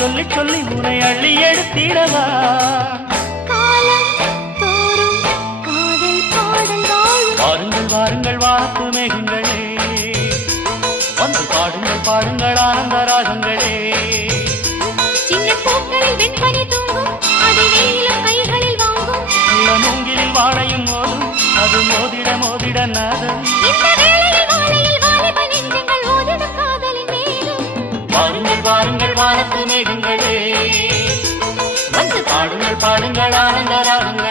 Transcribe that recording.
சொல்லி சொல்லி உனை அள்ளி எடுத்திடவா வாருங்கள் வாருங்கள் வாத்து மேகங்களே வந்து பாடுங்கள் பாடுங்கள் ஆனந்த ராகங்களே சின்ன பூக்களில் வெண்பனி தூங்கும் அது வெயிலும் கைகளில் வாங்கும் மூங்கிலில் வாழையும் மோதும் அது மோதிட மோதிட நாதம் வாருங்கள் வானத்து மேகங்களே வந்து பாடுங்கள் பாடுங்கள் ஆனந்த ராகங்களே